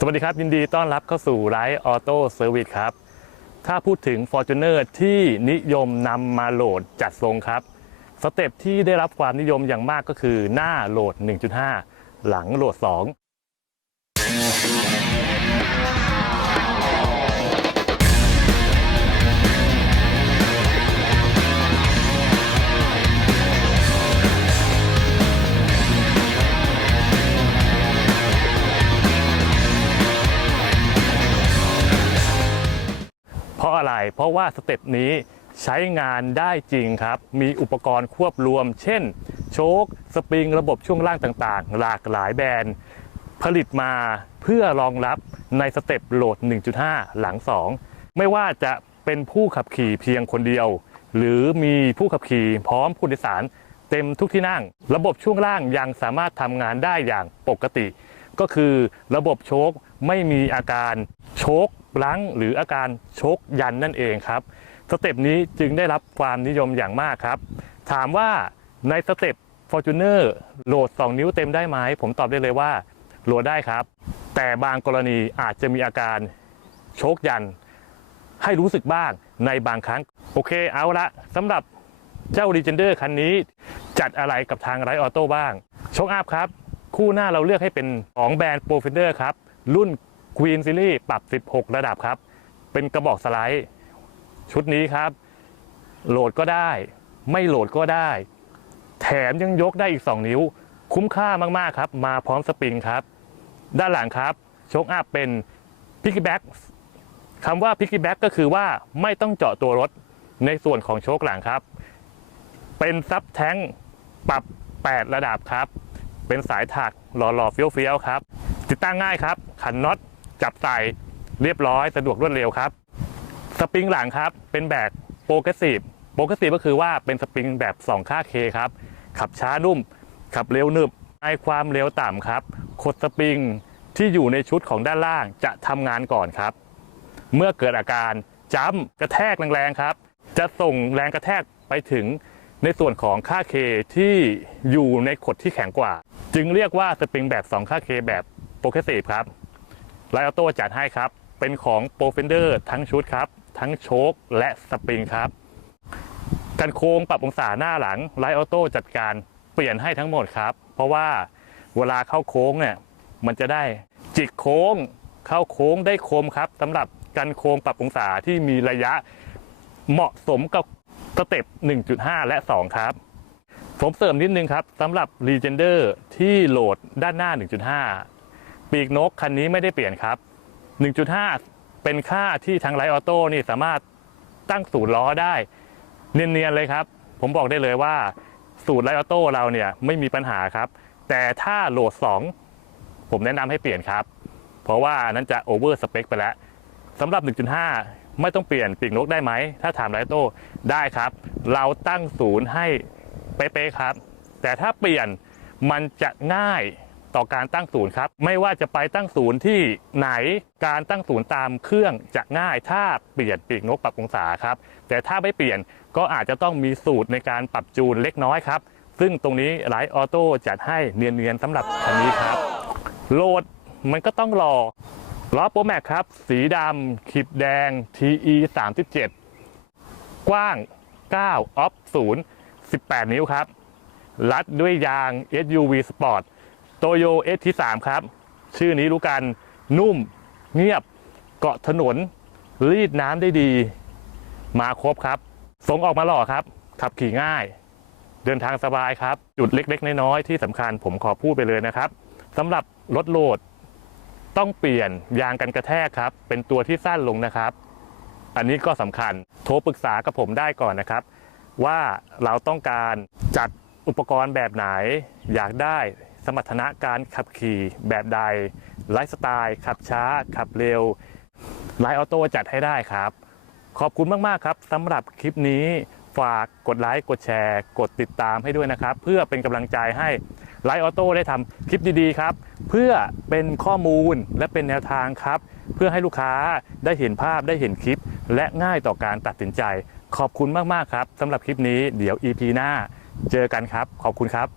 สวัสดีครับ ยินดีต้อนรับเข้าสู่ไ i ฟ์ออโต้เซอร์วิสครับ ถ้าพูดถึง Fortuner ที่นิยมนำมาโหลดจัดทรงครับ สเต็ปที่ได้รับความนิยมอย่างมากก็คือหน้าโหลด 1.5 หลังโหลด 2 เพราะอะไรเพราะว่าสเต็ปนี้ใช้งานได้จริงครับ มีอุปกรณ์ควบรวม เช่น โชคสปริง ระบบช่วงล่างต่างๆ หลากหลายแบรนด์ ผลิตมาเพื่อรองรับในสเต็ปโหลด 1.5 หลัง 2 ไม่ว่าจะเป็นผู้ขับขี่เพียงคนเดียว หรือมีผู้ขับขี่พร้อมผู้โดยสารเต็มทุกที่นั่ง ระบบช่วงล่างยังสามารถทำงานได้อย่างปกติ ก็คือระบบโชคไม่มีอาการโชคลังหรืออาการโชคยันนั่นเองครับสเต็ปนี้จึงได้รับความนิยมอย่างมากครับ ถามว่าในสเต็ป Fortuner โหลด 2 นิ้วเต็มได้ไหม ผมตอบได้เลยว่าโหลดได้ครับ แต่บางกรณีอาจจะมีอาการโชคยัน ให้รู้สึกบ้างในบางครั้ง โอเคเอาละสำหรับเจ้า r e g e n d e r คันนี้ จัดอะไรกับทางไรออโต้บ้าง โชคอัพครับ คู่หน้าเราเลือกให้เป็นของแบรนด์ p r o f e n d e r ครับ รุ่น Queen Series ปรับ 16 ระดับครับ เป็นกระบอกสไลด์ ชุดนี้ครับ โหลดก็ได้ ไม่โหลดก็ได้ แถมยังยกได้อีก 2 นิ้ว คุ้มค่ามากๆครับ มาพร้อมสปริงครับ ด้านหลังครับโชคอัพเป็น Piggyback คำว่า Piggyback ก็คือว่าไม่ต้องเจาะตัวรถในส่วนของโชคหลังครับ เป็นซับแท้งปรับ 8 ระดับครับ เป็นสายถักหล่อๆเฟี้ยวๆครับ ติดตั้งง่ายครับ ขันน็อตจับใส่เรียบร้อยสะดวกรวดเร็วครับสปริงหลังครับเป็นแบบโปรเกรสซีฟโปรเกรสซีฟก็คือว่าเป็นสปริงแบบ 2 ค่าเคครับขับช้านุ่ม ขับเร็วหนึบให้ความเร็วต่ำครับขดสปริงที่อยู่ในชุดของด้านล่างจะทำงานก่อนครับ เมื่อเกิดอาการจ้ำกระแทกแรงๆครับ จะส่งแรงกระแทกไปถึงในส่วนของค่าเคที่อยู่ในขดที่แข็งกว่า จึงเรียกว่าสปริงแบบ 2 ค่าเคแบบโปรเกรสซีฟครับไลออโต้จัดให้ครับ เป็นของโปรเฟนเดอร์ทั้งชุดครับ ทั้งโชคและสปริงครับ กันโค้งปรับองศาหน้าหลังไลออโต้จัดการเปลี่ยนให้ทั้งหมดครับ เพราะว่าเวลาเข้าโค้งเนี่ยมันจะได้จิกโค้งเข้าโค้งได้คมครับสำหรับกันโค้งปรับองศาที่มีระยะเหมาะสมกับสเต็ป1.5 และ 2 ครับ ผมเสริมนิดนึงครับสำหรับ r e g e n d e r ที่โหลดด้านหน้า 1.5 ปีกนกคันนี้ไม่ได้เปลี่ยนครับ 1.5 เป็นค่าที่ทางไลออโต้นี่สามารถตั้งศูนย์ล้อได้ เนียนๆเลยครับ ผมบอกได้เลยว่าสูตรไลออโต้เราเนี่ยไม่มีปัญหาครับ แต่ถ้าโหลด 2 ผมแนะนำให้เปลี่ยนครับ เพราะว่านั้นจะโอเวอร์สเปคไปแล้วสำหรับ 1.5 ไม่ต้องเปลี่ยนปีกนกได้ไหม ถ้าถามไลออโต้ได้ครับ เราตั้งศูนย์ให้ เป๊ะๆครับ แต่ถ้าเปลี่ยนมันจะง่ายต่อการตั้งศูนย์ครับ ไม่ว่าจะไปตั้งศูนย์ที่ไหนการตั้งศูนย์ตามเครื่องจะง่ายถ้าเปลี่ยนปีกนกปรับองศาครับ แต่ถ้าไม่เปลี่ยนก็อาจจะต้องมีสูตรในการปรับจูนเล็กน้อยครับ ซึ่งตรงนี้ไลท์ออโต้จัดให้เนียนๆสำหรับคันนี้ครับ โหลดมันก็ต้องรอล้อโปรแม็กครับ สีดำขีดแดง TE 37 กว้าง 9 ออฟ 0 18 นิ้วครับ รัดด้วยยาง SUV Sport โตโย ST3 ครับ ชื่อนี้รู้กันนุ่มเงียบเกาะถนน รีดน้ำได้ดี มาครบครับทรงออกมาหล่อครับ ขับขี่ง่าย เดินทางสบายครับ จุดเล็ก ๆ น้อยๆที่สำคัญผมขอพูดไปเลยนะครับสำหรับรถโหลดต้องเปลี่ยนยางกันกระแทกครับ เป็นตัวที่สั้นลงนะครับ อันนี้ก็สำคัญโทรปรึกษากับผมได้ก่อนนะครับ ว่าเราต้องการจัดอุปกรณ์แบบไหน อยากได้สมรรถนะการขับขี่แบบใดไลฟ์สไตล์ ขับช้า ขับเร็วไลฟ์ออโต้จัดให้ได้ครับ ขอบคุณมาก ๆ ครับสำหรับคลิปนี้ฝากกดไลค์กดแชร์ กดติดตามให้ด้วยนะครับ เพื่อเป็นกำลังใจให้ไลฟ์ออโต้ได้ทำคลิปดีๆครับ เพื่อเป็นข้อมูลและเป็นแนวทางครับ เพื่อให้ลูกค้าได้เห็นภาพได้เห็นคลิป และง่ายต่อการตัดสินใจ ขอบคุณมากๆครับสำหรับคลิปนี้เดี๋ยว EP หน้าเจอกันครับ ขอบคุณครับ